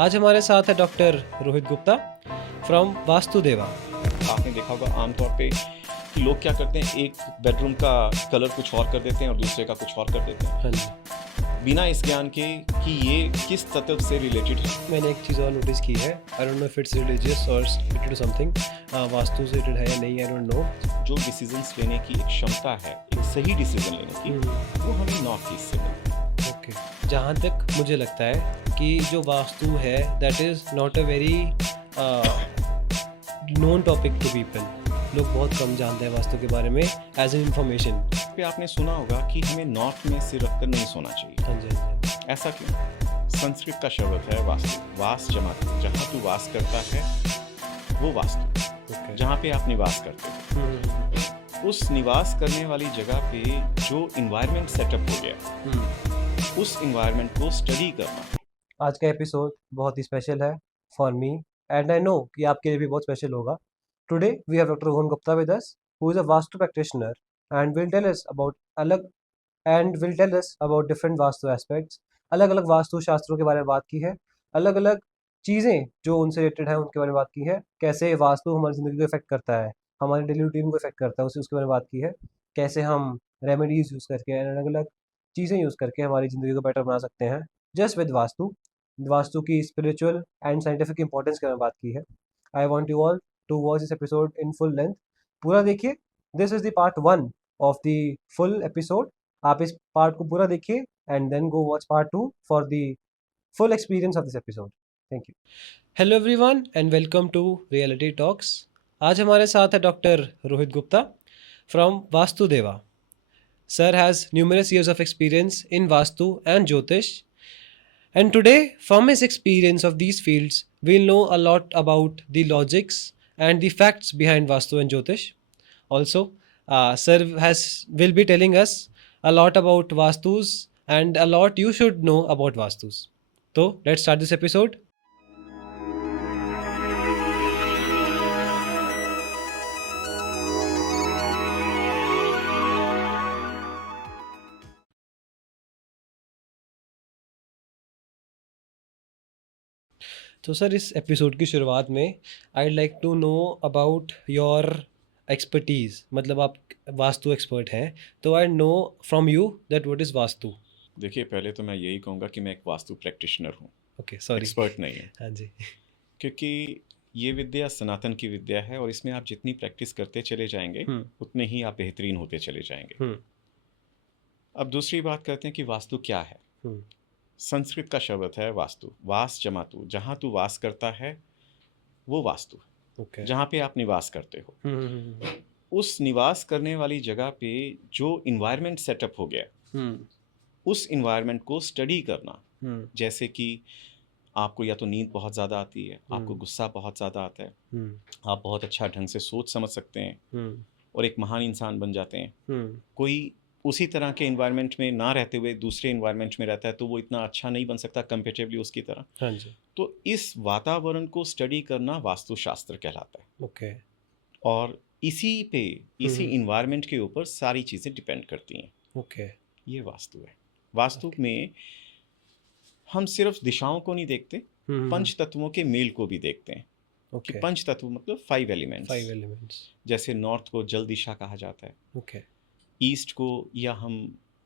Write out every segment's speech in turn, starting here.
आज हमारे साथ है डॉक्टर रोहित गुप्ता फ्रॉम वास्तुदेवा। आपने देखा होगा आमतौर पे कि लोग क्या करते हैं, एक बेडरूम का कलर कुछ और कर देते हैं और दूसरे का कुछ और कर देते हैं, हाँ जी, बिना इस ज्ञान के कि ये किस तत्व से रिलेटेड है। मैंने एक चीज़ और नोटिस की है। I don't know if it's religious और रिलेटेड टू समथिंग, वास्तु से रिलेटेड है या नहीं, आई डोंट नो। जो डिसीजंस लेने की एक क्षमता है, एक सही डिसीजन लेने की, वो हमें नॉर्थ ईस्ट से मिलती है। ओके, जहाँ तक मुझे लगता है कि जो वास्तु है that is not a very known topic to people. लोग बहुत कम जानते हैं वास्तु के बारे में एज एन इंफॉर्मेशन। पे आपने सुना होगा कि हमें नॉर्थ में सिर रखकर नहीं सोना चाहिए। हाँ जी, हाँ जी। ऐसा क्यों? संस्कृत का शब्द है वास्तु, वास जमा तू, जहाँ तू वास करता है वो वास्तु, ओके। जहाँ पे आप निवास करते हो। उस निवास करने वाली जगह पे जो इन्वायरमेंट सेटअप हो गया, उस इन्वायरमेंट को स्टडी करना। आज का एपिसोड बहुत ही स्पेशल है for me and I know कि आपके लिए भी बहुत स्पेशल होगा। Today we have doctor Rohan Gupta with us who is a vastu practitioner and will tell us about different vastu aspects. अलग अलग वास्तु शास्त्रों के बारे में बात की है, अलग अलग चीज़ें जो उनसे रिलेटेड है उनके बारे में बात की है, कैसे वास्तु हमारी ज़िंदगी को इफेक्ट करता है, हमारी डेली रूटीन को इफेक्ट करता है उसके बारे में बात की है, कैसे हम रेमेडीज़ यूज़ करके अलग अलग चीज़ें यूज़ करके हमारी ज़िंदगी को बेटर बना सकते हैं जस्ट विद वास्तु की स्पिरिचुअल एंड साइंटिफिक इंपॉर्टेंस के बारे में बात की है। I want you all to watch this episode in full length. पूरा देखिए, this is the part 1 of the full episode. आप इस पार्ट को पूरा देखिए and then go watch part 2 for the full experience of this episode. Thank you. Hello everyone and welcome to reality talks. आज हमारे साथ है doctor Rohit Gupta from Vastudeva. Sir has numerous years of experience in Vastu and Jyotish. And today, from his experience of these fields, we'll know a lot about the logics and the facts behind Vastu and Jyotish. Also, Sir will be telling us a lot about Vastus and a lot you should know about Vastus. So, let's start this episode. तो sir, इस episode की शुरुआत में I like to know about your expertise. मतलब आप vastu expert हैं, तो I know from you that what is vastu. देखिए, पहले तो मैं यही कहूँगा कि मैं एक वास्तु प्रैक्टिशनर हूँ, ओके, सॉरी। एक्सपर्ट नहीं है, हाँ जी। क्योंकि ये विद्या सनातन की विद्या है और इसमें आप जितनी प्रैक्टिस करते चले जाएंगे उतने ही आप बेहतरीन होते चले जाएंगे। अब दूसरी बात करते हैं कि वास्तु क्या है। संस्कृत का शब्द है वास्तु, वास जमा तू, जहाँ तू वास करता है वो वास्तु है, ओके। जहाँ पे आप निवास करते हो। उस निवास करने वाली जगह पे जो इन्वायरमेंट सेटअप हो गया, उस इन्वायरमेंट को स्टडी करना। जैसे कि आपको या तो नींद बहुत ज़्यादा आती है, आपको गुस्सा बहुत ज़्यादा आता है, आप बहुत अच्छा ढंग से सोच समझ सकते हैं और एक महान इंसान बन जाते हैं। कोई उसी तरह के इन्वायरमेंट में ना रहते हुए दूसरे इन्वायरमेंट में रहता है तो वो इतना अच्छा नहीं बन सकता कंपेरेटिवली उसकी तरह। हाँ जी। तो इस वातावरण को स्टडी करना वास्तुशास्त्र कहलाता है। ओके। और इसी इन्वायरमेंट के ऊपर सारी चीज़ें डिपेंड करती हैं। ओके। ये वास्तु है। वास्तु में हम सिर्फ दिशाओं को नहीं देखते, पंच तत्वों के मेल को भी देखते हैं। कि पंच तत्व मतलब 5 एलिमेंट्स। जैसे नॉर्थ को जल दिशा कहा जाता है, ओके। ईस्ट को या हम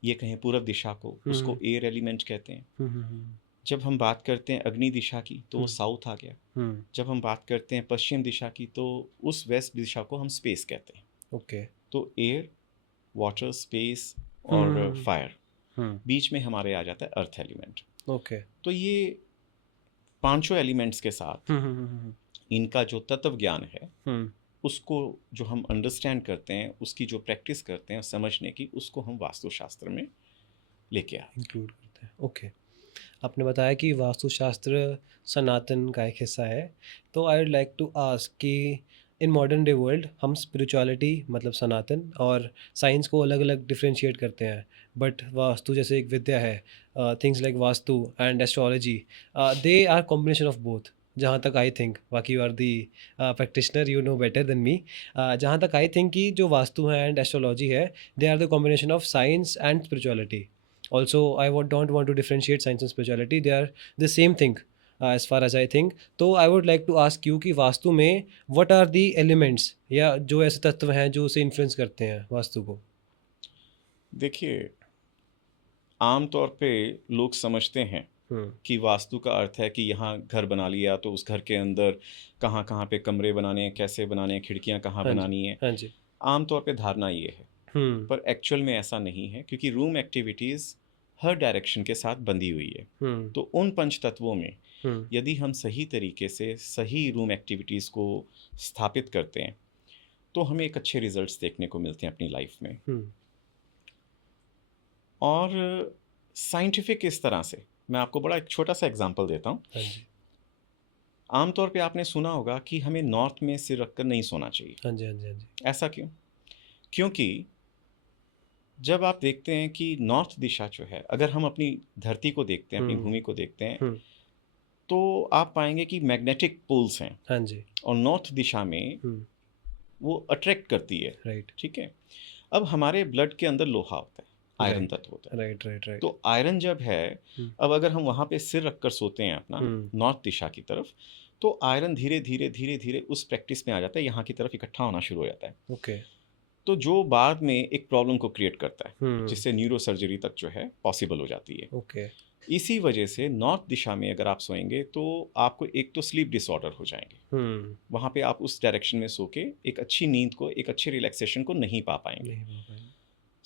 ये कहें पूर्व दिशा को, उसको एयर एलिमेंट कहते हैं। जब हम बात करते हैं अग्नि दिशा की तो वो साउथ आ गया। जब हम बात करते हैं पश्चिम दिशा की तो उस वेस्ट दिशा को हम स्पेस कहते हैं। ओके। तो एयर, वाटर, स्पेस और फायर, बीच में हमारे आ जाता है अर्थ एलिमेंट। ओके। तो ये पांचों एलिमेंट्स के साथ इनका जो तत्व ज्ञान है, उसको जो हम अंडरस्टैंड करते हैं, उसकी जो प्रैक्टिस करते हैं समझने की, उसको हम वास्तुशास्त्र में लेके आए, इंक्लूड करते हैं। ओके। आपने बताया कि वास्तुशास्त्र सनातन का एक हिस्सा है, तो I would like to ask कि इन मॉडर्न डे वर्ल्ड हम स्पिरिचुअलिटी मतलब सनातन और साइंस को अलग अलग डिफ्रेंशिएट करते हैं, बट वास्तु जैसे एक विद्या है, things like vastu and astrology, they are combination of both. जहाँ तक आई थिंक, बाकी you are the practitioner, you know better than me. जहाँ तक आई थिंक कि जो वास्तु है एंड एस्ट्रोलॉजी है, they are the combination of science and spirituality. Also, I don't want to differentiate science and spirituality. They are the same thing. As far as I think. तो I would like to ask you कि वास्तु में what are the elements या जो ऐसे तत्व हैं जो उसे इन्फ्लुएंस करते हैं वास्तु को. देखिए, आम तौर पे लोग समझते हैं कि वास्तु का अर्थ है कि यहाँ घर बना लिया तो उस घर के अंदर कहाँ कहाँ पे कमरे बनाने हैं, कैसे बनाने हैं, खिड़कियाँ कहाँ हाँ जी, बनानी है. हाँ जी. आम तौर पे धारणा ये है, पर एक्चुअल में ऐसा नहीं है, क्योंकि रूम एक्टिविटीज़ हर डायरेक्शन के साथ बंधी हुई है. तो उन पंच तत्वों में यदि हम सही तरीके से सही रूम एक्टिविटीज़ को स्थापित करते हैं तो हमें एक अच्छे रिजल्ट्स देखने को मिलते हैं अपनी लाइफ में. और साइंटिफिक इस तरह से मैं आपको बड़ा एक छोटा सा एग्जांपल देता हूँ. हाँ जी, आमतौर पे आपने सुना होगा कि हमें नॉर्थ में सिर रखकर नहीं सोना चाहिए. हाँ जी, हाँ जी, हाँ जी. ऐसा क्यों? क्योंकि जब आप देखते हैं कि नॉर्थ दिशा जो है, अगर हम अपनी धरती को देखते हैं, अपनी भूमि को देखते हैं, तो आप पाएंगे कि मैग्नेटिक पोल्स हैं. हाँ जी. और नॉर्थ दिशा में वो अट्रैक्ट करती है. राइट. ठीक है. अब हमारे ब्लड के अंदर लोहा होता है, आयरन तत्व होता है. Right, right, right. तो आयरन जब है, अब अगर हम वहाँ पे सिर रखकर सोते हैं अपना नॉर्थ दिशा की तरफ, तो आयरन धीरे धीरे धीरे धीरे उस प्रैक्टिस में आ जाता है, यहाँ की तरफ इकट्ठा होना शुरू हो जाता है. ओके. तो जो बाद में एक प्रॉब्लम को क्रिएट करता है, जिससे न्यूरो सर्जरी तक जो है पॉसिबल हो जाती है. ओके. इसी वजह से नॉर्थ दिशा में अगर आप सोएंगे तो आपको एक तो स्लीप डिसऑर्डर हो जाएंगे. वहाँ पे आप उस डायरेक्शन में सो के एक अच्छी नींद को, एक अच्छे रिलैक्सेशन को नहीं पा पाएंगे.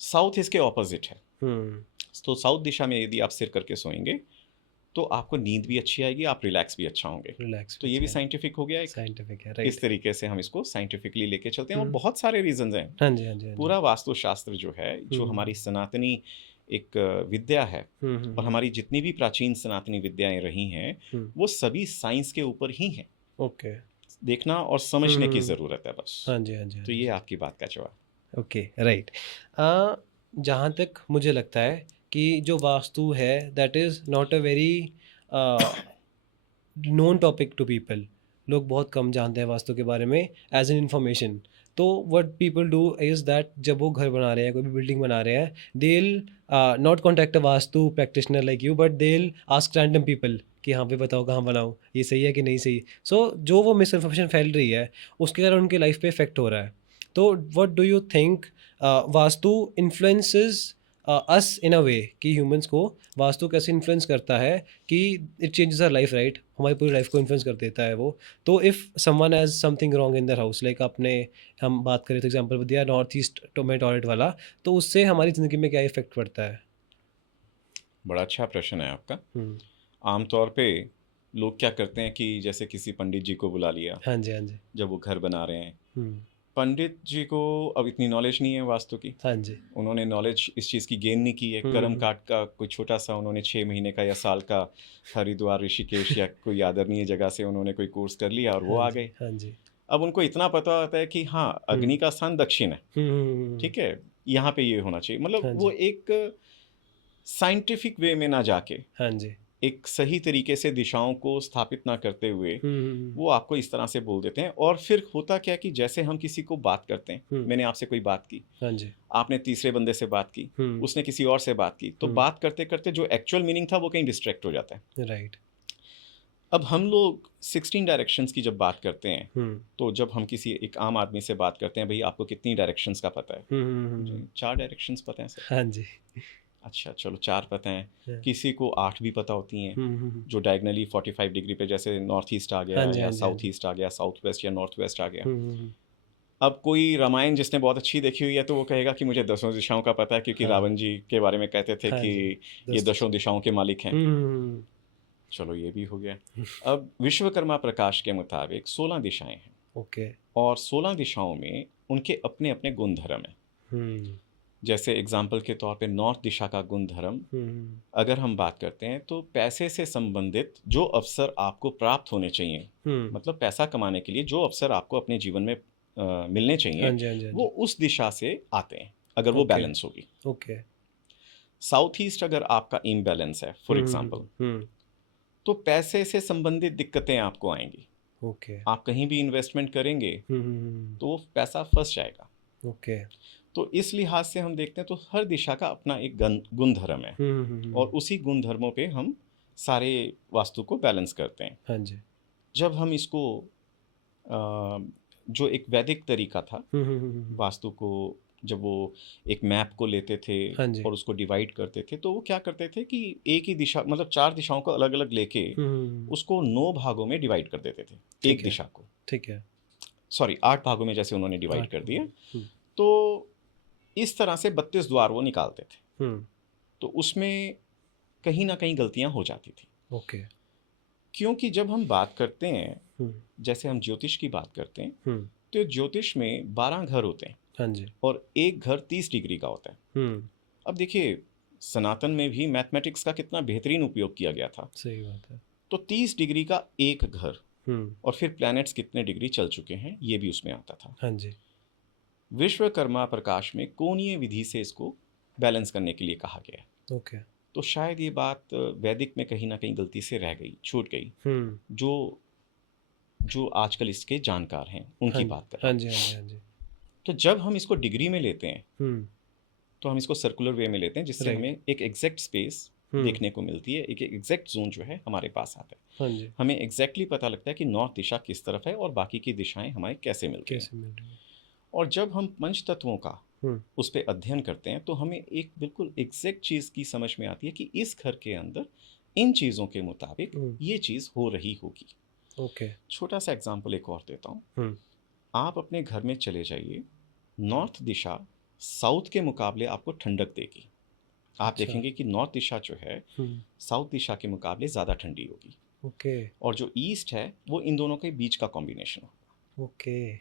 साउथ इसके ऑपोजिट है. तो साउथ दिशा में यदि आप सिर करके सोएंगे तो आपको नींद भी अच्छी आएगी, आप रिलैक्स भी अच्छा होंगे. तो ये भी साइंटिफिक हो गया. साइंटिफिक है. इस तरीके से हम इसको साइंटिफिकली लेके चलते हैं. और बहुत सारे रीजंस हैं. हाँ जी, हाँ जी, हाँ जी. पूरा वास्तुशास्त्र जो है, जो हमारी सनातनी एक विद्या है, और हमारी जितनी भी प्राचीन सनातनी विद्याएं रही हैं, वो सभी साइंस के ऊपर ही हैं. ओके. देखना और समझने की ज़रूरत है बस. हाँ जी, हाँ जी, हाँ तो जी. ये आपकी बात का जवाब. ओके. राइट. जहाँ तक मुझे लगता है कि जो वास्तु है that is not a very known topic to people. लोग बहुत कम जानते हैं वास्तु के बारे में एज एन इन्फॉर्मेशन. तो what people do is that जब वो घर बना रहे हैं, कोई भी बिल्डिंग बना रहे हैं, they will not contact a vastu practitioner like you, but they will ask random people कि हाँ भाई बताओ कहाँ बनाऊँ, ये सही है कि नहीं सही. सो जो वो मिस इन्फॉर्मेशन फैल रही है उसके कारण उनके लाइफ पे इफेक्ट हो रहा है. तो what do you think vastu influences us in a way कि ह्यूमंस को वास्तु कैसे इन्फ्लुएंस करता है कि it changes our life, right. हमारी पूरी लाइफ को इन्फ्लुएंस कर देता है वो. तो if someone has something wrong in their house, like आपने हम बात करें तो एग्जांपल दिया नॉर्थ ईस्ट में टॉयलेट वाला, तो उससे हमारी ज़िंदगी में क्या इफेक्ट पड़ता है? बड़ा अच्छा प्रश्न है आपका. आमतौर पे लोग क्या करते हैं कि जैसे किसी पंडित जी को बुला लिया, हाँ जी, हाँ जी. जब वो घर बना रहे हैं, पंडित जी को अब इतनी नॉलेज नहीं है वास्तु की. हाँ जी. उन्होंने नॉलेज इस चीज़ की गेन नहीं की है. कर्म काट का कोई छोटा सा उन्होंने 6 महीने का या साल का हरिद्वार, ऋषिकेश या कोई आदरणीय जगह से उन्होंने कोई कोर्स कर लिया और वो आ गए. हाँ जी. अब उनको इतना पता होता है कि हाँ, अग्नि का स्थान दक्षिण है. ठीक है, यहाँ पे ये होना चाहिए. मतलब वो एक साइंटिफिक वे में ना जाके, हाँ जी. एक सही तरीके से दिशाओं को स्थापित ना करते हुए वो आपको इस तरह से बोल देते हैं. और फिर होता क्या कि जैसे हम किसी को बात करते हैं, मैंने आपसे कोई बात की, हाँ जी. आपने तीसरे बंदे से बात की, उसने किसी और से बात की, तो बात करते करते जो एक्चुअल मीनिंग था वो कहीं डिस्ट्रैक्ट हो जाता है. राइट. अब हम लोग 16 डायरेक्शंस की जब बात करते हैं, तो जब हम किसी एक आम आदमी से बात करते हैं, भाई आपको कितनी डायरेक्शंस का पता है? 4 डायरेक्शंस पता है सर. हाँ जी. अच्छा चलो 4 पता हैं. किसी को 8 भी पता होती हैं, जो डायगनली 45 डिग्री पे, जैसे नॉर्थ ईस्ट आ गया या साउथ ईस्ट आ गया, साउथ वेस्ट या नॉर्थ वेस्ट आ गया. अब कोई रामायण जिसने बहुत अच्छी देखी हुई है तो वो कहेगा कि मुझे 10 दिशाओं का पता है, क्योंकि रावण जी के बारे में कहते थे कि ये 10 दिशाओं के मालिक हैं. चलो ये भी हो गया. अब विश्वकर्मा प्रकाश के मुताबिक 16 दिशाएं हैं. ओके. और 16 दिशाओं में उनके अपने अपने गुण धर्म हैं. जैसे एग्जाम्पल के तौर पे नॉर्थ दिशा का गुण धर्म अगर हम बात करते हैं, तो पैसे से संबंधित जो अवसर आपको प्राप्त होने चाहिए, मतलब पैसा कमाने के लिए जो अवसर आपको अपने जीवन में मिलने चाहिए, हाँ जी, हाँ जी, हाँ जी. वो उस दिशा से आते हैं अगर वो बैलेंस होगी. ओके. साउथ ईस्ट अगर आपका इम्बैलेंस है फॉर एग्जाम्पल, तो पैसे से संबंधित दिक्कतें आपको आएंगी. ओके. आप कहीं भी इन्वेस्टमेंट करेंगे तो वो पैसा फंस जाएगा. ओके. तो इस लिहाज से हम देखते हैं तो हर दिशा का अपना एक गुण धर्म है, और उसी गुण धर्मों पे हम सारे वास्तु को बैलेंस करते हैं। हाँ जी। जब हम इसको जो एक वैदिक तरीका था वास्तु को, जब वो एक मैप को लेते थे हाँ जी। और उसको डिवाइड करते थे, तो वो क्या करते थे कि एक ही दिशा, मतलब 4 दिशाओं को अलग अलग लेके उसको 9 भागों में डिवाइड कर देते थे एक दिशा को। ठीक है। सॉरी 8 भागों में जैसे उन्होंने डिवाइड कर दिया। तो इस तरह से 32 द्वार वो निकालते थे। तो उसमें कहीं ना कहीं गलतियां हो जाती थी। ओके। क्योंकि जब हम बात करते हैं, जैसे हम ज्योतिष की बात करते हैं, तो ज्योतिष में 12 घर होते हैं। हाँ जी। और एक घर 30 डिग्री का होता है। अब देखिए, सनातन में भी मैथमेटिक्स का कितना बेहतरीन उपयोग किया गया था। सही बात है। तो 30 डिग्री का एक घर, और फिर प्लैनेट्स कितने डिग्री चल चुके हैं ये भी उसमें आता था। हाँ जी। विश्वकर्मा प्रकाश में कोणीय विधि से इसको बैलेंस करने के लिए कहा गया है। ओके। तो शायद ये बात वैदिक में कहीं ना कहीं गलती से रह गई, छूट गई। जो आजकल इसके जानकार हैं उनकी बात कर रहा हूं। हाँ जी, हाँ जी, हाँ जी। तो जब हम इसको डिग्री में लेते हैं, तो हम इसको सर्कुलर वे में लेते हैं, जिससे हमें एक एग्जैक्ट स्पेस देखने को मिलती है, एक एग्जैक्ट जोन जो है हमारे पास आता है। हाँ जी। हमें एग्जैक्टली पता लगता है कि नॉर्थ दिशा किस तरफ है और बाकी की दिशाएं हमारे कैसे मिलती हैं। और जब हम पंच तत्वों का उस पर अध्ययन करते हैं, तो हमें एक बिल्कुल एग्जैक्ट चीज़ की समझ में आती है कि इस घर के अंदर इन चीज़ों के मुताबिक ये चीज़ हो रही होगी। ओके। छोटा सा एग्जाम्पल एक और देता हूँ। आप अपने घर में चले जाइए, नॉर्थ दिशा साउथ के मुकाबले आपको ठंडक देगी। आप देखेंगे कि नॉर्थ दिशा जो है साउथ दिशा के मुकाबले ज़्यादा ठंडी होगी। ओके। और जो ईस्ट है वो इन दोनों के बीच का कॉम्बिनेशन होगा। ओके।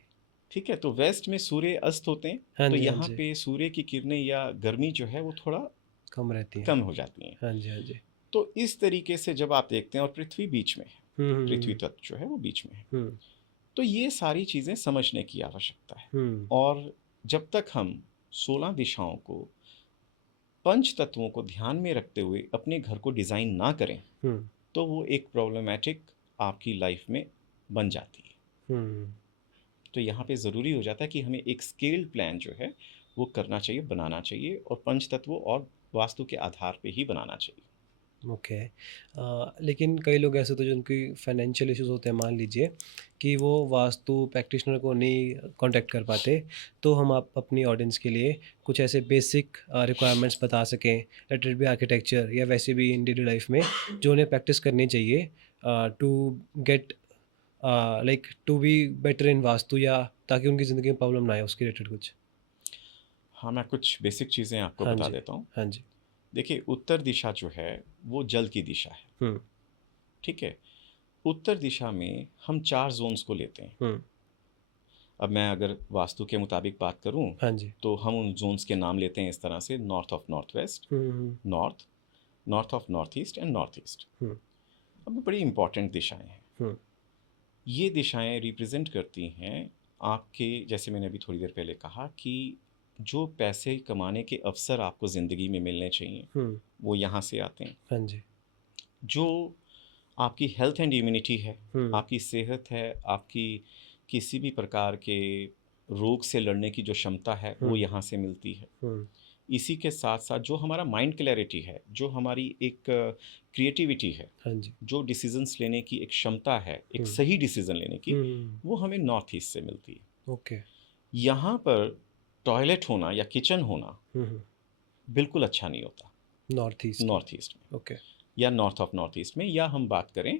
ठीक है। तो वेस्ट में सूर्य अस्त होते हैं, हाँ तो जी, हाँ यहाँ जी। पे सूर्य की किरणें या गर्मी जो है वो थोड़ा कम रहती है, कम हो जाती हैं। हाँ जी, हाँ जी। तो इस तरीके से जब आप देखते हैं, और पृथ्वी बीच में है, पृथ्वी तत्व जो है वो बीच में है, तो ये सारी चीज़ें समझने की आवश्यकता है। और जब तक हम 16 दिशाओं को, पंच तत्वों को ध्यान में रखते हुए अपने घर को डिज़ाइन ना करें, तो वो एक प्रॉब्लमेटिक आपकी लाइफ में बन जाती है। तो यहाँ पे ज़रूरी हो जाता है कि हमें एक स्केल्ड प्लान जो है वो करना चाहिए, बनाना चाहिए, और पंच तत्वों और वास्तु के आधार पे ही बनाना चाहिए। ओके। लेकिन कई लोग ऐसे होते हैं जिनकी फाइनेंशियल इश्यूज होते हैं, मान लीजिए कि वो वास्तु प्रैक्टिशनर को नहीं कांटेक्ट कर पाते, तो हम आप अपनी ऑडियंस के लिए कुछ ऐसे बेसिक रिक्वायरमेंट्स बता सकें, लेट इट बी आर्किटेक्चर या वैसे भी इन डेली लाइफ में, जो उन्हें प्रैक्टिस करनी चाहिए to get like to be better in vastu, या ताकि उनकी ज़िंदगी में प्रॉब्लम ना आए, उसके रिलेटेड कुछ। हाँ, मैं कुछ बेसिक चीज़ें आपको हाँ बता जी, देता हूँ। हाँ जी। देखिए, उत्तर दिशा जो है वो जल की दिशा है। ठीक है। उत्तर दिशा में हम 4 जोन्स को लेते हैं। अब मैं अगर वास्तु के मुताबिक बात करूं, हाँ जी। तो हम उन जोन्स के नाम लेते हैं इस तरह से: north of north west, north, north of north east and north east. अब ये बड़ी इंपॉर्टेंट दिशाएं हैं। ये दिशाएं रिप्रेजेंट करती हैं आपके, जैसे मैंने अभी थोड़ी देर पहले कहा, कि जो पैसे कमाने के अवसर आपको ज़िंदगी में मिलने चाहिए वो यहाँ से आते हैं। हाँ जी। जो आपकी हेल्थ एंड इम्यूनिटी है, आपकी सेहत है, आपकी किसी भी प्रकार के रोग से लड़ने की जो क्षमता है वो यहाँ से मिलती है। इसी के साथ साथ जो हमारा माइंड क्लैरिटी है, जो हमारी एक क्रिएटिविटी है, हाँ जी। जो डिसीजंस लेने की एक क्षमता है, एक सही डिसीजन लेने की, वो हमें नॉर्थ ईस्ट से मिलती है। ओके। यहाँ पर टॉयलेट होना या किचन होना बिल्कुल अच्छा नहीं होता नॉर्थ ईस्ट में। ओके। या नॉर्थ ऑफ नॉर्थ ईस्ट में, या हम बात करें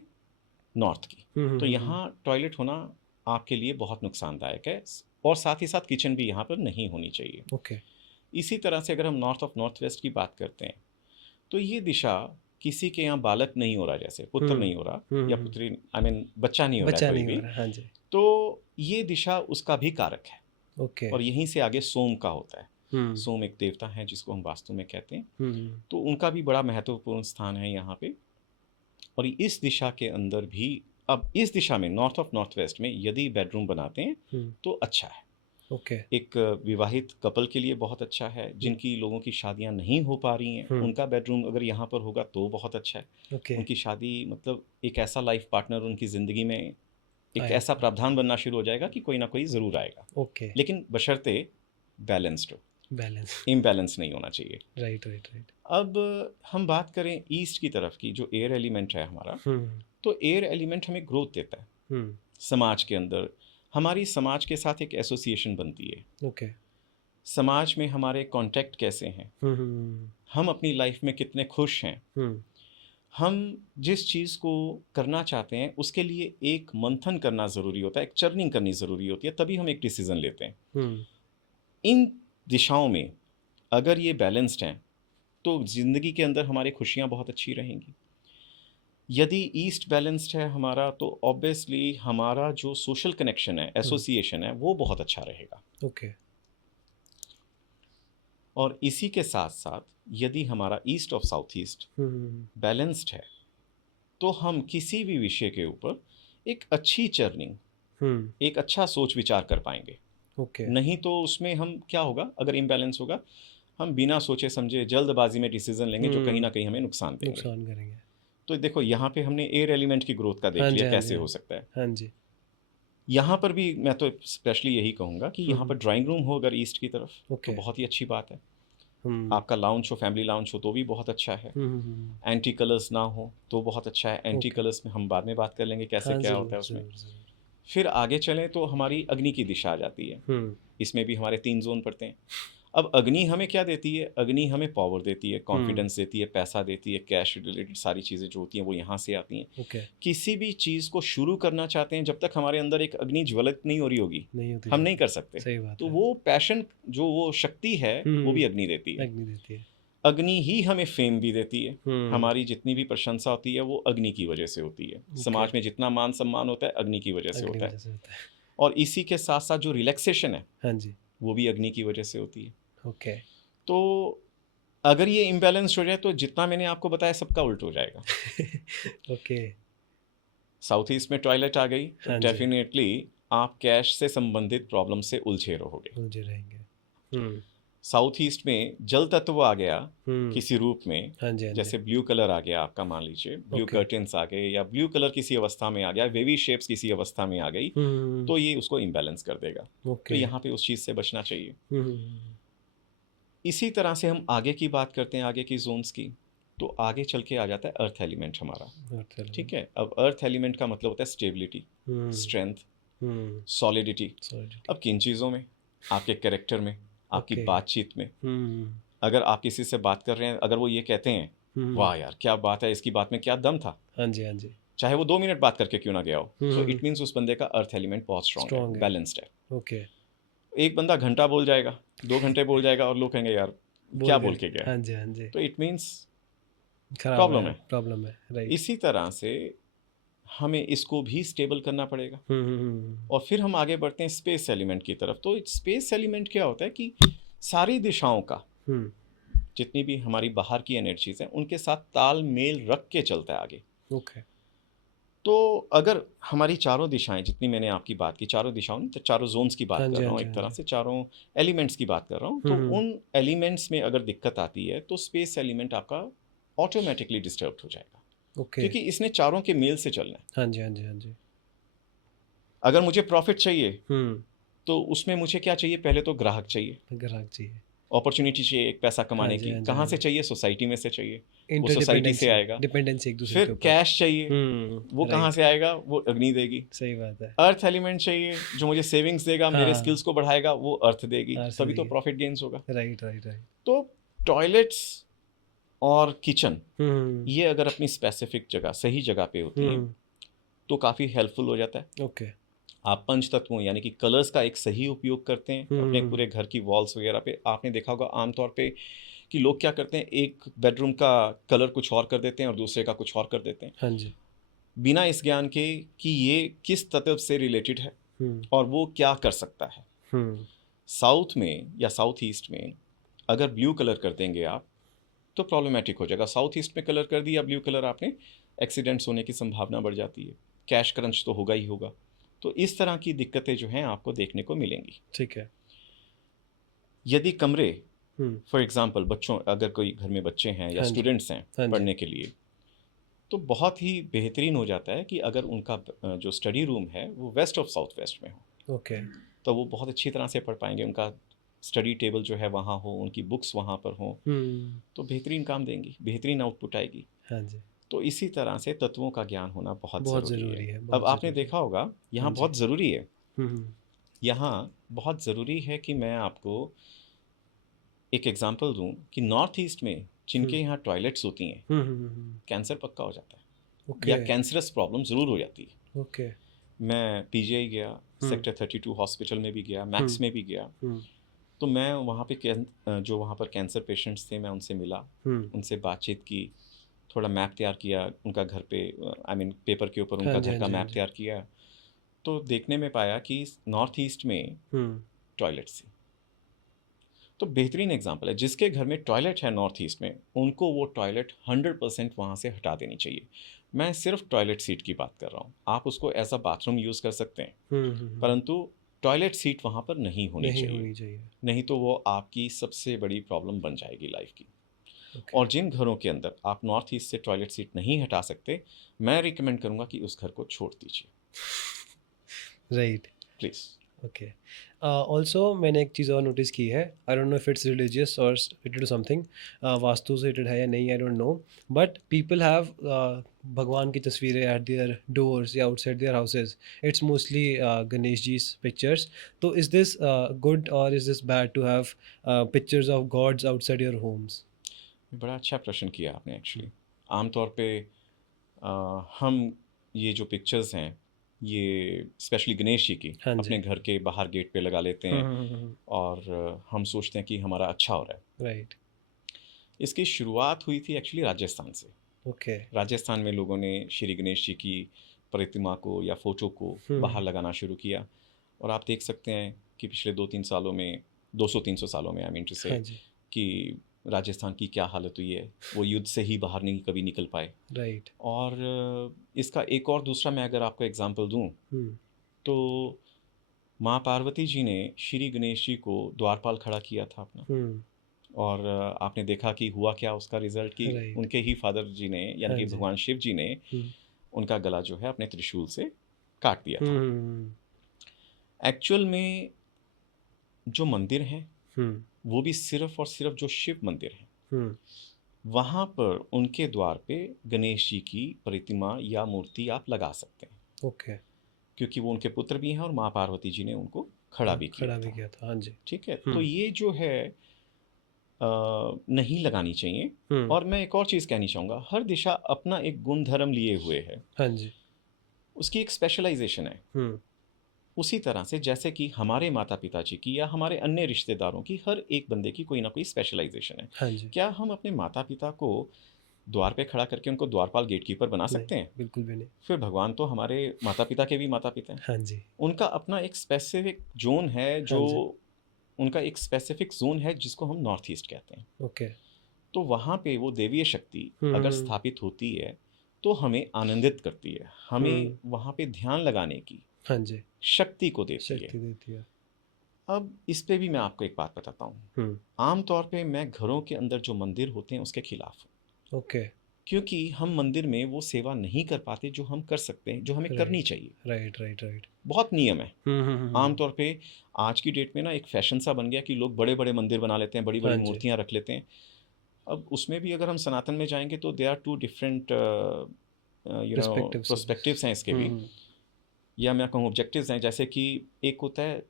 नॉर्थ की, तो यहाँ टॉयलेट होना आपके लिए बहुत नुकसानदायक है, और साथ ही साथ किचन भी यहाँ पर नहीं होनी चाहिए। ओके। इसी तरह से अगर हम नॉर्थ ऑफ नॉर्थ वेस्ट की बात करते हैं, तो ये दिशा किसी के यहाँ बालक नहीं हो रहा, जैसे पुत्र नहीं हो रहा या पुत्री, आई मीन बच्चा नहीं हो रहा है कोई भी, हाँ जी, तो ये दिशा उसका भी कारक है। ओके। और यहीं से आगे सोम का होता है। सोम एक देवता है जिसको हम वास्तु में कहते हैं, तो उनका भी बड़ा महत्वपूर्ण स्थान है यहाँ पे। और इस दिशा के अंदर भी, अब इस दिशा में नॉर्थ ऑफ नॉर्थ वेस्ट में यदि बेडरूम बनाते हैं तो अच्छा है। ओके। एक विवाहित कपल के लिए बहुत अच्छा है, जिनकी लोगों की शादियां नहीं हो पा रही हैं, उनका बेडरूम अगर यहाँ पर होगा तो बहुत अच्छा है। ओके। उनकी शादी, मतलब एक ऐसा लाइफ पार्टनर उनकी ज़िंदगी में, एक ऐसा प्रावधान बनना शुरू हो जाएगा कि कोई ना कोई ज़रूर आएगा। ओके। लेकिन बशर्ते बैलेंस्ड हो। इम्बैलेंस नहीं होना चाहिए। Right right right. अब हम बात करें ईस्ट की तरफ की, जो एयर एलिमेंट है हमारा, तो एयर एलिमेंट हमें ग्रोथ देता है समाज के अंदर। हमारी समाज के साथ एक एसोसिएशन बनती है। ओके। समाज में हमारे कांटेक्ट कैसे हैं, हम अपनी लाइफ में कितने खुश हैं, हम जिस चीज़ को करना चाहते हैं उसके लिए एक मंथन करना ज़रूरी होता है, एक चर्निंग करनी ज़रूरी होती है, तभी हम एक डिसीज़न लेते हैं। इन दिशाओं में अगर ये बैलेंस्ड हैं तो ज़िंदगी के अंदर हमारी खुशियाँ बहुत अच्छी रहेंगी। यदि ईस्ट बैलेंस्ड है हमारा, तो ऑब्वियसली हमारा जो सोशल कनेक्शन है, एसोसिएशन है, वो बहुत अच्छा रहेगा। ओके। और इसी के साथ साथ यदि हमारा east of south east balanced है तो हम किसी भी विषय के ऊपर एक अच्छी चर्निंग, एक अच्छा सोच विचार कर पाएंगे। नहीं तो उसमें हम क्या होगा, अगर इम्बैलेंस होगा, हम बिना सोचे समझे जल्दबाजी में डिसीजन लेंगे जो कहीं ना कहीं हमें नुकसान करेंगे। तो देखो यहाँ पे हमने एयर एलिमेंट की ग्रोथ का देख लिया कैसे हो सकता है। हाँ जी। यहाँ पर भी मैं तो स्पेशली यही कहूँगा कि यहाँ पर ड्राइंग रूम हो अगर ईस्ट की तरफ, तो बहुत ही अच्छी बात है। आपका लाउंज हो, फैमिली लाउंज हो, तो भी बहुत अच्छा है। एंटी कलर्स ना हो तो बहुत अच्छा है। एंटी कलर्स में हम बाद में बात कर लेंगे कैसे क्या होता है उसमें। फिर आगे चलें तो हमारी अग्नि की दिशा आ जाती है। इसमें भी हमारे 3 जोन पड़ते हैं। अब अग्नि हमें क्या देती है? अग्नि हमें पावर देती है, कॉन्फिडेंस देती है, पैसा देती है, कैश रिलेटेड सारी चीज़ें जो होती हैं वो यहाँ से आती हैं। किसी भी चीज़ को शुरू करना चाहते हैं, जब तक हमारे अंदर एक अग्नि ज्वलित नहीं हो रही होगी, हम नहीं कर सकते। सही बात तो है। वो पैशन, जो वो शक्ति है, वो भी अग्नि देती है। अग्नि ही हमें फेम भी देती है। हमारी जितनी भी प्रशंसा होती है वो अग्नि की वजह से होती है। समाज में जितना मान सम्मान होता है अग्नि की वजह से होता है। और इसी के साथ साथ जो रिलैक्सेशन है, हाँ जी, वो भी अग्नि की वजह से होती है। ओके। तो अगर ये इम्बैलेंस हो जाए तो जितना मैंने आपको बताया सबका उल्ट हो जाएगा। ओके। साउथ ईस्ट में टॉयलेट आ गई तो डेफिनेटली आप कैश से संबंधित प्रॉब्लम से उलझे रहेंगे। साउथ ईस्ट में जल तत्व आ गया किसी रूप में, जैसे ब्लू कलर आ गया आपका, मान लीजिए ब्लू कर्टेंस आ गए, या ब्लू कलर किसी अवस्था में आ गया, वेवी शेप्स किसी अवस्था में आ गई, तो ये उसको इम्बैलेंस कर देगा। तो यहाँ पे उस चीज़ से बचना चाहिए। इसी तरह से हम आगे की बात करते हैं, आगे की जोन्स की, तो आगे चल के आ जाता है अर्थ एलिमेंट हमारा। ठीक है, अब अर्थ एलिमेंट का मतलब होता है स्टेबिलिटी, स्ट्रेंथ, सॉलिडिटी। अब किन चीज़ों में? आपके कैरेक्टर में, आपकी बातचीत में। अगर आप किसी से बात कर रहे हैं, अगर वो ये कहते हैं वाह यार क्या बात है, इसकी बात में क्या दम था, हाँ जी हाँ जी, चाहे वो 2 मिनट बात करके क्यों ना गया हो, तो इट मीन्स उस बंदे का अर्थ एलिमेंट बहुत स्ट्रॉन्ग है, बैलेंस्ड है। ओके। एक बंदा घंटा बोल जाएगा, 2 घंटे बोल जाएगा और लोग कहेंगे यार क्या बोल के गया, हाँ जी हाँ जी, तो इट मीन्स प्रॉब्लम है। राइट। इसी तरह से हमें इसको भी स्टेबल करना पड़ेगा। और फिर हम आगे बढ़ते हैं स्पेस एलिमेंट की तरफ। तो स्पेस एलिमेंट क्या होता है कि सारी दिशाओं का, जितनी भी हमारी बाहर की एनर्जीज हैं उनके साथ तालमेल रख के चलता है आगे। ओके। तो अगर हमारी चारों दिशाएं, जितनी मैंने आपकी बात की, चारों दिशाओं, तो चारों जोन्स की बात कर रहा हूँ, एक तरह से चारों एलिमेंट्स की बात कर रहा हूँ, तो उन एलिमेंट्स में अगर दिक्कत आती है तो स्पेस एलिमेंट आपका ऑटोमेटिकली डिस्टर्ब हो जाएगा। क्योंकि इसने चारों के मेल से चलना है। हाँ जी हाँ जी हाँ जी। अगर मुझे प्रॉफिट चाहिए तो उसमें मुझे क्या चाहिए? पहले तो ग्राहक चाहिए, अपॉर्चुनिटी चाहिए एक पैसा कमाने की। कहाँ से चाहिए? सोसाइटी में से चाहिए, वो सोसाइटी से आएगा। डिपेंडेंसी एक दूसरे फिर कैश चाहिए, वो कहाँ से आएगा? वो अग्नि देगी। सही बात है। अर्थ एलिमेंट चाहिए जो मुझे सेविंग्स देगा, मेरे स्किल्स को बढ़ाएगा, वो अर्थ देगी, तभी तो प्रॉफिट गेन्स होगा। Right right right. तो टॉयलेट्स और किचन, ये अगर अपनी स्पेसिफिक जगह, सही जगह पे होती हैं तो काफ़ी हेल्पफुल हो जाता है। ओके। आप पंच तत्वों यानी कि कलर्स का एक सही उपयोग करते हैं अपने पूरे घर की वॉल्स वगैरह पे। आपने देखा होगा आमतौर पे कि लोग क्या करते हैं, एक बेडरूम का कलर कुछ और कर देते हैं और दूसरे का कुछ और कर देते हैं। हाँ जी। बिना इस ज्ञान के कि ये किस तत्व से रिलेटेड है और वो क्या कर सकता है। साउथ में या साउथ ईस्ट में अगर ब्लू कलर कर देंगे आप तो प्रॉब्लमेटिक हो जाएगा। साउथ ईस्ट में कलर कर दिया ब्लू कलर आपने, एक्सीडेंट्स होने की संभावना बढ़ जाती है, कैश क्रंच तो होगा ही होगा। तो इस तरह की दिक्कतें जो हैं आपको देखने को मिलेंगी। ठीक है। यदि कमरे, फॉर एग्जांपल बच्चों, अगर कोई घर में बच्चे हैं या स्टूडेंट्स हैं पढ़ने के लिए, तो बहुत ही बेहतरीन हो जाता है कि अगर उनका जो स्टडी रूम है वो वेस्ट ऑफ साउथ वेस्ट में हो। ओके। तो वो बहुत अच्छी तरह से पढ़ पाएंगे। उनका स्टडी टेबल जो है वहाँ हो, उनकी बुक्स वहाँ पर हों, तो बेहतरीन काम देंगी, बेहतरीन आउटपुट आएगी। हाँ जी। तो इसी तरह से तत्वों का ज्ञान होना बहुत ज़रूरी है। बहुत अब आपने ज़रूरी है। देखा होगा यहाँ हाँ जी। बहुत ज़रूरी है, हम्म यहाँ बहुत ज़रूरी है कि मैं आपको एक एग्जांपल दूं कि नॉर्थ ईस्ट में जिनके यहाँ टॉयलेट्स होती हैं, कैंसर पक्का हो जाता है या कैंसरस प्रॉब्लम ज़रूर हो जाती है। ओके। मैं पीजीआई गया, सेक्टर 32 हॉस्पिटल में भी गया, मैक्स में भी गया, तो मैं वहाँ पे जो वहाँ पर कैंसर पेशेंट्स थे मैं उनसे मिला, उनसे बातचीत की, थोड़ा मैप तैयार किया उनका घर पे, आई मीन पेपर के ऊपर उनका घर का मैप तैयार किया, तो देखने में पाया कि नॉर्थ ईस्ट में टॉयलेट्स थी। तो बेहतरीन एग्जांपल है, जिसके घर में टॉयलेट है नॉर्थ ईस्ट में, उनको वो टॉयलेट 100% वहाँ से हटा देनी चाहिए। मैं सिर्फ टॉयलेट सीट की बात कर रहा हूँ, आप उसको एज अ बाथरूम यूज़ कर सकते हैं, परंतु टॉयलेट सीट वहाँ पर नहीं होनी चाहिए। नहीं तो वो आपकी सबसे बड़ी प्रॉब्लम बन जाएगी लाइफ की। और जिन घरों के अंदर आप नॉर्थ ईस्ट से टॉयलेट सीट नहीं हटा सकते, मैं रिकमेंड करूँगा कि उस घर को छोड़ दीजिए, राइट। प्लीज़। ओके। ऑल्सो मैंने एक चीज़ और नोटिस की है, I don't know if it's religious और रिलेटेड टू समथिंग, वास्तु से रिलेटेड है या नहीं, I don't know, but people have भगवान की तस्वीरें एट देयर डोर्स या outside their houses, it's mostly Ganesh ji pictures. तो इज़ दिस गुड और is this bad to have pictures of gods outside your homes? बड़ा अच्छा प्रश्न किया आपने एक्चुअली। आमतौर पे हम ये जो पिक्चर्स हैं, ये स्पेशली गणेश जी की हाँ जी। अपने घर के बाहर गेट पे लगा लेते हैं और हम सोचते हैं कि हमारा अच्छा हो रहा है। राइट। इसकी शुरुआत हुई थी एक्चुअली राजस्थान से। ओके। राजस्थान में लोगों ने श्री गणेश जी की प्रतिमा को या फोटो को बाहर लगाना शुरू किया, और आप देख सकते हैं कि पिछले 2-3 सालों में, 200-300 सालों में, आई मीन टू से, हाँ जी। कि राजस्थान की क्या हालत हुई है, वो युद्ध से ही बाहर नहीं कभी निकल पाए। राइट। और इसका एक और दूसरा मैं अगर आपको एग्जांपल दूं, तो माँ पार्वती जी ने श्री गणेश जी को द्वारपाल खड़ा किया था अपना, और आपने देखा कि हुआ क्या उसका रिजल्ट, कि उनके ही फादर जी ने, यानी कि भगवान शिव जी ने उनका गला जो है अपने त्रिशूल से काट दिया था। एक्चुअल में जो मंदिर है वो भी सिर्फ और सिर्फ जो शिव मंदिर है, वहाँ पर उनके द्वार पे गणेश जी की प्रतिमा या मूर्ति आप लगा सकते हैं। ओके। क्योंकि वो उनके पुत्र भी हैं और माँ पार्वती जी ने उनको खड़ा भी किया था। हाँ जी। ठीक है, तो ये जो है नहीं लगानी चाहिए। और मैं एक और चीज़ कहनी चाहूँगा, हर दिशा अपना एक गुण धर्म लिए हुए है। हाँ जी। उसकी एक स्पेशलाइजेशन है। उसी तरह से जैसे कि हमारे माता पिता जी की या हमारे अन्य रिश्तेदारों की, हर एक बंदे की कोई ना कोई स्पेशलाइजेशन है। हाँ जी। क्या हम अपने माता पिता को द्वार पे खड़ा करके उनको द्वारपाल गेटकीपर बना सकते हैं? बिल्कुल भी नहीं। फिर भगवान तो हमारे माता पिता के भी माता पिता हैं। हाँ जी। उनका अपना एक स्पेसिफिक जोन है, जो उनका एक स्पेसिफिक जोन है जिसको हम नॉर्थ ईस्ट कहते हैं। ओके। तो वहाँ पे वो देवीय शक्ति अगर स्थापित होती है तो हमें आनंदित करती है, हमें वहाँ पे ध्यान लगाने की हाँ जी शक्ति को देती है। अब इस पे भी मैं आपको एक बात बताता हूँ। आमतौर पे मैं घरों के अंदर जो मंदिर होते हैं उसके खिलाफ हूँ। ओके। क्योंकि हम मंदिर में वो सेवा नहीं कर पाते जो हम कर सकते हैं, जो हमें करनी चाहिए। राइट। बहुत नियम है। आमतौर पे आज की डेट में ना एक फैशन सा बन गया कि लोग बड़े बड़े मंदिर बना लेते हैं, बड़ी बड़ी मूर्तियाँ रख लेते हैं। अब उसमें भी अगर हम सनातन में जाएंगे तो they are two different perspectives हैं इसके भी, या मैं कहूँ ऑब्जेक्टिव्स हैं। जैसे कि एक होता है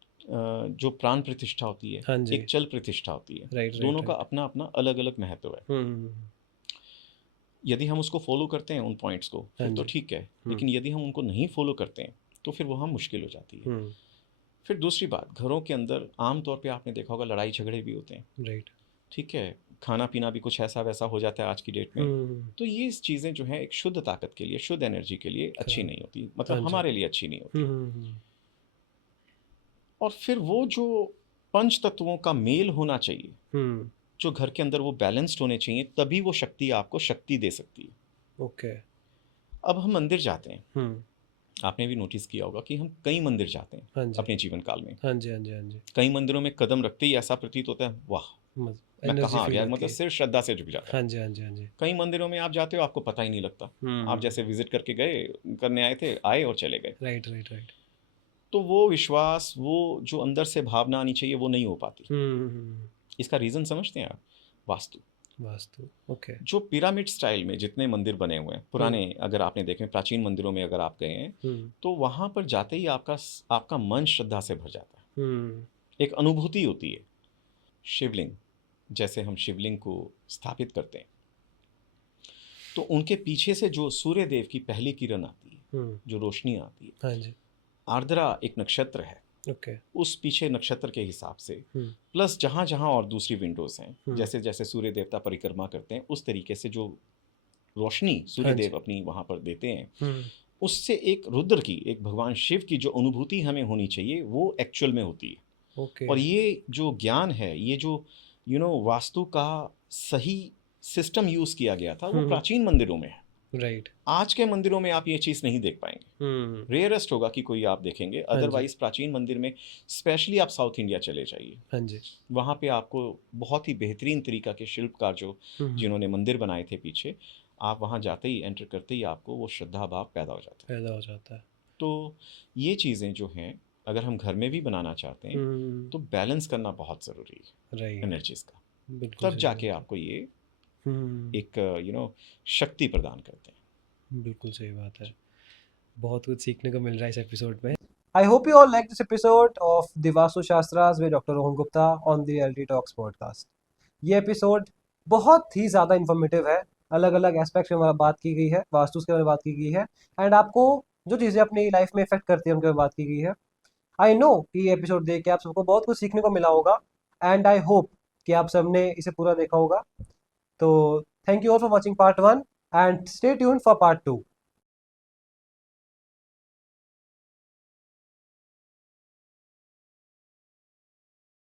जो प्राण प्रतिष्ठा होती है, एक चल प्रतिष्ठा होती है। दोनों का अपना अपना अलग अलग महत्व है। यदि हम उसको फॉलो करते हैं उन पॉइंट्स को, फिर तो ठीक है, लेकिन यदि हम उनको नहीं फॉलो करते हैं तो फिर वहाँ मुश्किल हो जाती है। फिर दूसरी बात, घरों के अंदर आमतौर पे आपने देखा होगा लड़ाई झगड़े भी होते हैं। ठीक है, खाना पीना भी कुछ ऐसा वैसा हो जाता है आज की डेट में। तो ये चीज़ें जो हैं एक शुद्ध ताकत के लिए, शुद्ध एनर्जी के लिए अच्छी नहीं होती, मतलब हमारे लिए अच्छी नहीं होती। और फिर वो जो पंच तत्वों का मेल होना चाहिए, जो घर के अंदर वो बैलेंस्ड होने चाहिए, तभी वो शक्ति आपको शक्ति दे सकती है। ओके। अब हम मंदिर जाते हैं, आपने भी नोटिस किया होगा कि हम कई मंदिर जाते हैं अपने जीवन काल में। हाँ जी। कई मंदिरों में कदम रखते ही ऐसा प्रतीत होता है, वाह मैं कहाँ आ गया, मतलब सिर श्रद्धा से झुक जाता है। हाँ जी। कई मंदिरों में आप जाते हो, आपको पता ही नहीं लगता, आप जैसे विजिट करके करने आए थे, आए और चले गए। राइट। तो वो विश्वास, वो जो अंदर से भावना आनी चाहिए, वो नहीं हो पाती। इसका रीज़न समझते हैं आप? वास्तु। वास्तु, ओके। जो पिरामिड स्टाइल में जितने मंदिर बने हुए हैं पुराने, अगर आपने देखे प्राचीन मंदिरों में अगर आप गए हैं, तो वहाँ पर जाते ही आपका मन श्रद्धा से भर जाता है, एक अनुभूति होती है। शिवलिंग, जैसे हम शिवलिंग को स्थापित करते हैं, तो उनके पीछे से जो सूर्य देव की पहली किरण आती है, जो रोशनी आती है, हाँ जी, आर्द्रा एक नक्षत्र है, ओके, उस पीछे नक्षत्र के हिसाब से, प्लस जहाँ जहाँ और दूसरी विंडोज हैं, जैसे जैसे सूर्य देवता परिक्रमा करते हैं, उस तरीके से जो रोशनी सूर्य देव अपनी वहाँ पर देते हैं, उससे एक रुद्र की, एक भगवान शिव की जो अनुभूति हमें होनी चाहिए, वो एक्चुअल में होती है। ओके। और ये जो ज्ञान है, ये जो वास्तु का सही सिस्टम यूज किया गया था, वो प्राचीन मंदिरों में है। राइट। आज के मंदिरों में आप ये चीज़ नहीं देख पाएंगे, रेयरेस्ट होगा कि कोई आप देखेंगे। अदरवाइज प्राचीन मंदिर में, स्पेशली आप साउथ इंडिया चले जाइए, हाँ जी, वहाँ पे आपको बहुत ही बेहतरीन तरीका के शिल्पकार जिन्होंने मंदिर बनाए थे पीछे, आप वहाँ जाते ही, एंटर करते ही आपको वो श्रद्धा भाव पैदा हो जाता है। तो ये चीज़ें जो हैं, अगर हम घर में भी बनाना चाहते हैं, तो बैलेंस करना बहुत ज़रूरी है एनर्जीज का, तब जाके आपको ये एक शक्ति प्रदान करते हैं। बिल्कुल सही बात है। बहुत कुछ सीखने को मिल रहा है इस एपिसोड में। I hope you all like this episode of the Vastu Shastras with Dr. Rohan Gupta on the Reality Talks podcast. ये एपिसोड बहुत ही ज़्यादा इन्फॉर्मेटिव है, अलग अलग एस्पेक्ट्स में बात की गई है, वास्तु के बारे में बात की गई है, एंड आपको जो चीज़ें अपनी लाइफ में इफेक्ट करती है उनके बारे में बात की गई है। आई नो कि ये एपिसोड देख के आप सबको बहुत कुछ सीखने को मिला होगा, एंड आई होप कि आप सबने इसे पूरा देखा होगा। तो thank you all for watching part 1 and stay tuned for part 2।